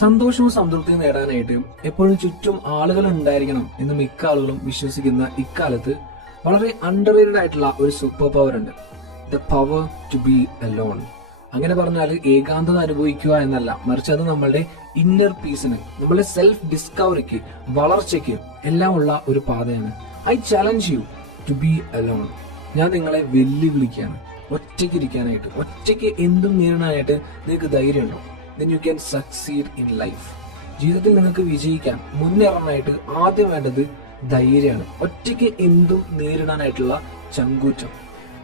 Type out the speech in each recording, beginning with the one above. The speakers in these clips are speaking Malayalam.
സന്തോഷവും സംതൃപ്തിയും നേടാനായിട്ട് എപ്പോഴും ചുറ്റും ആളുകൾ ഉണ്ടായിരിക്കണം എന്ന് മിക്ക ആളുകളും വിശ്വസിക്കുന്ന ഇക്കാലത്ത് വളരെ അണ്ടർറേറ്റഡ് ആയിട്ടുള്ള ഒരു സൂപ്പർ പവർ ഉണ്ട്, the power to be alone. അങ്ങനെ പറഞ്ഞാൽ ഏകാന്തത അനുഭവിക്കുക എന്നല്ല, മറിച്ച് അത് നമ്മളുടെ ഇന്നർ പീസിന്, നമ്മളുടെ സെൽഫ് ഡിസ്കവറിക്ക്, വളർച്ചയ്ക്ക് എല്ലാം ഉള്ള ഒരു പാതയാണ്. I challenge you to be alone. ഞാൻ നിങ്ങളെ വെല്ലുവിളിക്കുകയാണ് ഒറ്റയ്ക്ക് ഇരിക്കാനായിട്ട്. ഒറ്റയ്ക്ക് എന്തും നേരിടാനായിട്ട് നിങ്ങൾക്ക് ധൈര്യമുണ്ടോ? then you can succeed in life. ജീവിതത്തിൽ നിങ്ങൾക്ക് വിജയിക്കാൻ മുന്നേറാനായിട്ട് ആദ്യം വേണ്ടത് ധൈര്യമാണ്. ഒറ്റയ്ക്ക് എന്തും നേരിടാനായിട്ടുള്ള ചങ്കൂറ്റം.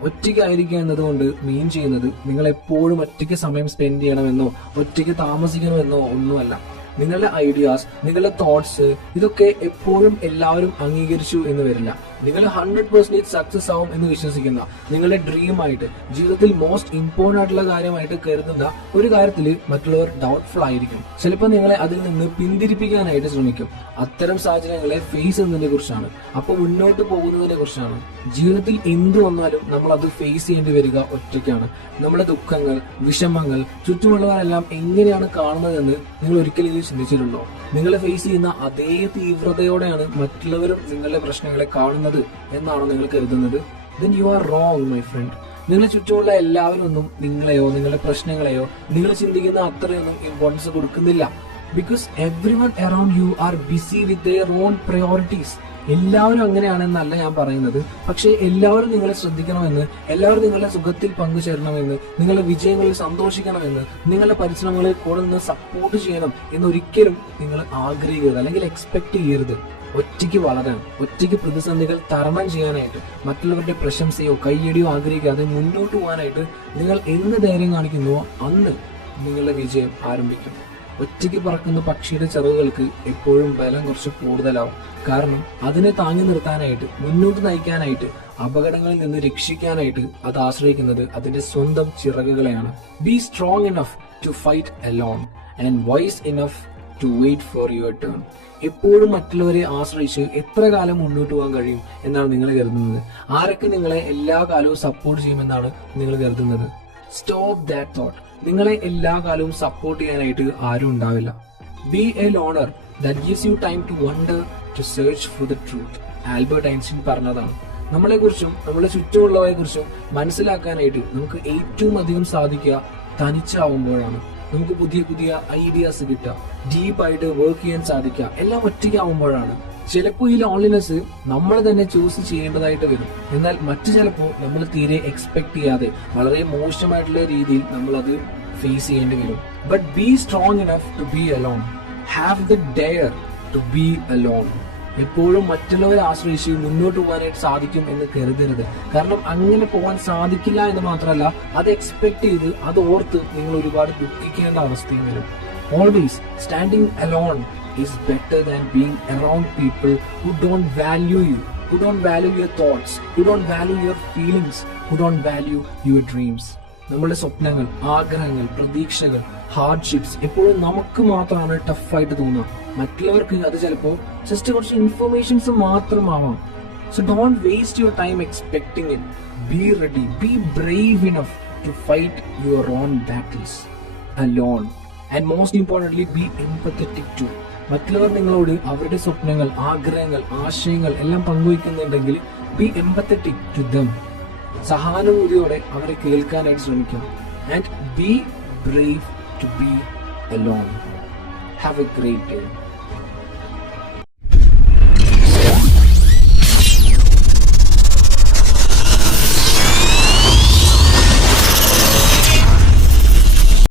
ഒറ്റയ്ക്ക് ആയിരിക്കുക എന്നതുകൊണ്ട് മീൻ ചെയ്യുന്നത് നിങ്ങൾ എപ്പോഴും ഒറ്റയ്ക്ക് സമയം സ്പെൻഡ് ചെയ്യണമെന്നോ ഒറ്റയ്ക്ക് താമസിക്കണമെന്നോ ഒന്നുമല്ല. നിങ്ങളുടെ ഐഡിയാസ്, നിങ്ങളുടെ തോട്ട്സ്, ഇതൊക്കെ എപ്പോഴും എല്ലാവരും അംഗീകരിച്ചു എന്ന് വരില്ല. നിങ്ങൾ 100% സക്സസ് ആവും എന്ന് വിശ്വസിക്കുന്ന, നിങ്ങളുടെ ഡ്രീം ആയിട്ട്, ജീവിതത്തിൽ മോസ്റ്റ് ഇമ്പോർട്ടന്റ് ആയിട്ടുള്ള കാര്യമായിട്ട് കരുതുന്ന ഒരു കാര്യത്തിൽ മറ്റുള്ളവർ ഡൗട്ട്ഫുൾ ആയിരിക്കും. ചിലപ്പോൾ നിങ്ങളെ അതിൽ നിന്ന് പിന്തിരിപ്പിക്കാനായിട്ട് ശ്രമിക്കും. അത്തരം സാഹചര്യങ്ങളെ ഫേസ് ചെയ്യുന്നതിനെ കുറിച്ചാണ്, അപ്പൊ മുന്നോട്ട് പോകുന്നതിനെ കുറിച്ചാണ്. ജീവിതത്തിൽ എന്തു വന്നാലും നമ്മൾ അത് ഫേസ് ചെയ്യേണ്ടി വരിക ഒറ്റയ്ക്കാണ്. നമ്മുടെ ദുഃഖങ്ങൾ, വിഷമങ്ങൾ ചുറ്റുമുള്ളവരെല്ലാം എങ്ങനെയാണ് കാണുന്നതെന്ന് നിങ്ങൾ ഒരിക്കലും ചിന്തിച്ചിട്ടുണ്ടോ? നിങ്ങൾ ഫേസ് ചെയ്യുന്ന അതേ തീവ്രതയോടെയാണ് മറ്റുള്ളവരും നിങ്ങളുടെ പ്രശ്നങ്ങളെ കാണുന്നത് എന്നാണോ നിങ്ങൾ കരുതുന്നത്? then you are wrong my friend. നിങ്ങളെ ചുറ്റുമുള്ള എല്ലാവരും ഒന്നും നിങ്ങളെയോ നിങ്ങളുടെ പ്രശ്നങ്ങളെയോ നിങ്ങൾ ചിന്തിക്കുന്ന അത്രയൊന്നും ഇമ്പോർട്ടൻസ് കൊടുക്കുന്നില്ല. Because everyone around you are busy with their own priorities. എല്ലാവരും അങ്ങനെയാണെന്നല്ല ഞാൻ പറയുന്നത്, പക്ഷേ എല്ലാവരും നിങ്ങളെ ശ്രദ്ധിക്കണമെന്ന്, എല്ലാവരും നിങ്ങളുടെ സുഖത്തിൽ പങ്കുചേരണമെന്ന്, നിങ്ങളുടെ വിജയങ്ങളിൽ സന്തോഷിക്കണമെന്ന്, നിങ്ങളുടെ പരിശ്രമങ്ങളിൽ കൂടെ നിന്ന് സപ്പോർട്ട് ചെയ്യണം എന്നൊരിക്കലും നിങ്ങൾ ആഗ്രഹിക്കരുത്, അല്ലെങ്കിൽ എക്സ്പെക്ട് ചെയ്യരുത്. ഒറ്റയ്ക്ക് വളരാൻ, ഒറ്റയ്ക്ക് പ്രതിസന്ധികൾ തരണം ചെയ്യാനായിട്ട്, മറ്റുള്ളവരുടെ പ്രശംസയോ കയ്യടിയോ ആഗ്രഹിക്കാതെ മുന്നോട്ട് പോകാനായിട്ട് നിങ്ങൾ എന്ന് ധൈര്യം കാണിക്കുന്നുവോ അന്ന് നിങ്ങളുടെ വിജയം ആരംഭിക്കും. ഒറ്റയ്ക്ക് പറക്കുന്ന പക്ഷിയുടെ ചിറകുകൾക്ക് എപ്പോഴും ബലം കുറച്ച് കൂടുതലാവും. കാരണം അതിനെ താങ്ങി നിർത്താനായിട്ട്, മുന്നോട്ട് നയിക്കാനായിട്ട്, അപകടങ്ങളിൽ നിന്ന് രക്ഷിക്കാനായിട്ട് അത് ആശ്രയിക്കുന്നത് അതിന്റെ സ്വന്തം ചിറകുകളെയാണ്. Be strong enough to fight alone and wise enough to wait for your turn. എപ്പോഴും മറ്റുള്ളവരെ ആശ്രയിച്ച് എത്ര കാലം മുന്നോട്ട് പോകാൻ കഴിയും എന്നാണ് നിങ്ങൾ കരുതുന്നത്? ആരൊക്കെ നിങ്ങളെ എല്ലാ കാലവും സപ്പോർട്ട് ചെയ്യുമെന്നാണ് നിങ്ങൾ കരുതുന്നത്? Stop that thought. നിങ്ങളെ എല്ലാ കാലവും സപ്പോർട്ട് ചെയ്യാനായിട്ട് ആരും ഉണ്ടാവില്ല. Be a loner that gives you time to wonder, to search for the truth. Albert Einstein പറഞ്ഞതാണ്. നമ്മളെ കുറിച്ചും നമ്മളെ ചുറ്റുമുള്ളവരെ കുറിച്ചും മനസ്സിലാക്കാനായിട്ട് നമുക്ക് ഏറ്റവും അധികം സാധിക്കുക തനിച്ചാവുമ്പോഴാണ്. നമുക്ക് പുതിയ പുതിയ ഐഡിയാസ് കിട്ടുക, ഡീപ്പായിട്ട് വർക്ക് ചെയ്യാൻ സാധിക്കുക, എല്ലാം ഒറ്റയ്ക്കാവുമ്പോഴാണ്. ചിലപ്പോൾ ഈ ലോൺലിനെസ് നമ്മൾ തന്നെ ചൂസ് ചെയ്യേണ്ടതായിട്ട് വരും. എന്നാൽ മറ്റു ചിലപ്പോൾ നമ്മൾ തീരെ എക്സ്പെക്ട് ചെയ്യാതെ വളരെ മോശമായിട്ടുള്ള രീതിയിൽ നമ്മൾ അത് ഫേസ് ചെയ്യേണ്ടി വരും. But be strong enough to be alone. Have the dare to be alone. എപ്പോഴും മറ്റുള്ളവരെ ആശ്രയിച്ച് മുന്നോട്ട് പോകാനായിട്ട് സാധിക്കും എന്ന് കരുതരുത്. കാരണം അങ്ങനെ പോകാൻ സാധിക്കില്ല എന്ന് മാത്രമല്ല, അത് എക്സ്പെക്ട് ചെയ്ത് അത് ഓർത്ത് നിങ്ങൾ ഒരുപാട് ദുഃഖിക്കേണ്ട അവസ്ഥയും വരും. Always standing alone is better than being around people who don't value you, who don't value your thoughts, who don't value your feelings, who don't value your dreams. നമ്മുടെ സ്വപ്നങ്ങൾ, ആഗ്രഹങ്ങൾ, പ്രതീക്ഷകൾ, ഹാർഡ്ഷിപ്സ് എപ്പോഴും നമുക്ക് മാത്രമാണ് ടഫായിട്ട് തോന്നുക. മറ്റുള്ളവർക്ക് അത് ചിലപ്പോൾ ജസ്റ്റ് കുറച്ച് ഇൻഫർമേഷൻസ് മാത്രമാവാം. So don't waste your time expecting it. Be ready, be brave enough to fight your own battles alone. And most importantly be empathetic too. മറ്റുള്ളവർ നിങ്ങളോട് അവരുടെ സ്വപ്നങ്ങൾ, ആഗ്രഹങ്ങൾ, ആശയങ്ങൾ എല്ലാം പങ്കുവയ്ക്കുന്നുണ്ടെങ്കിൽ ബി എംപത്തറ്റിക് ടു ദം. സഹാനുഭൂതിയോടെ അവരെ കേൾക്കാനായിട്ട് ശ്രമിക്കാം. And be brave to be alone. Have a great day.